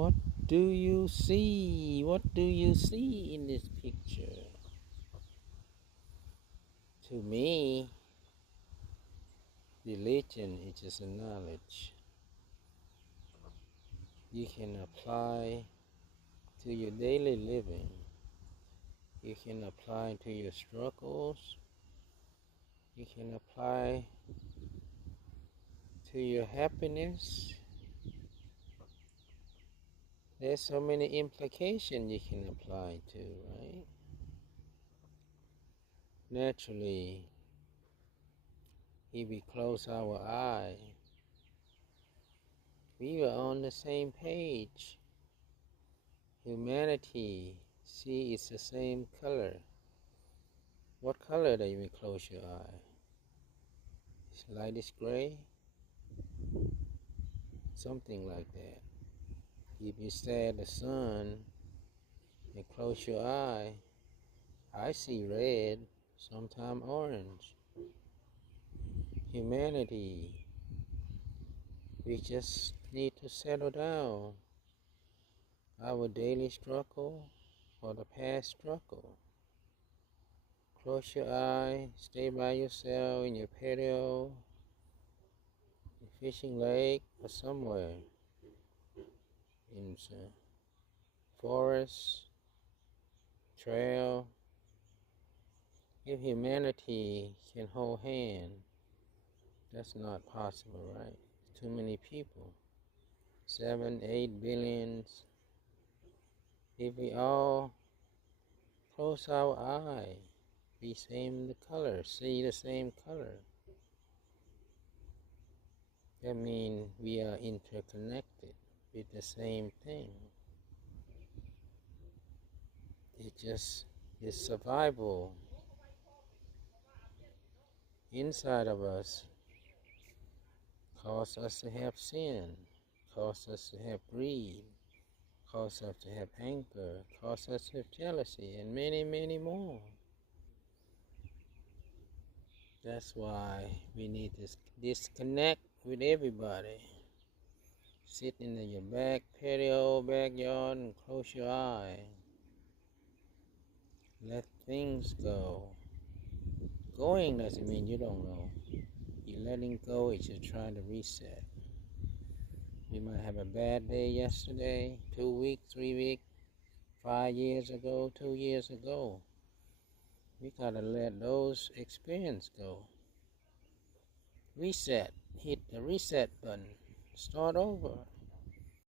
What do you see? What do you see in this picture? To me, religion is just a knowledge you can apply to your daily living. You can apply to your struggles. You can apply to your happiness. There's so many implications you can apply to, right? Naturally, if we close our eye, we are on the same page. Humanity, see, it's the same color. What color do you close your eye? It's lightish gray? Something like that. If you stare at the sun and close your eye, I see red, sometimes orange. Humanity, we just need to settle down. Our daily struggle or the past struggle. Close your eye, stay by yourself in your patio, your fishing lake, or somewhere in the forest, trail. If humanity can hold hands, that's not possible, right? Too many people. 7, 8 billions. If we all close our eye, we same the color, see the same color. That means we are interconnected with the same thing. It just is survival inside of us cause us to have sin, cause us to have greed, cause us to have anger, cause us to have jealousy, and many, many more. That's why we need to disconnect with everybody. Sit in your back patio, backyard, and close your eye. Let things go. Going doesn't mean you don't know. You're letting go is you're trying to reset. We might have a bad day yesterday, 2 weeks, 3 weeks, 5 years ago, 2 years ago. We gotta let those experiences go. Reset. Hit the reset button. Start over.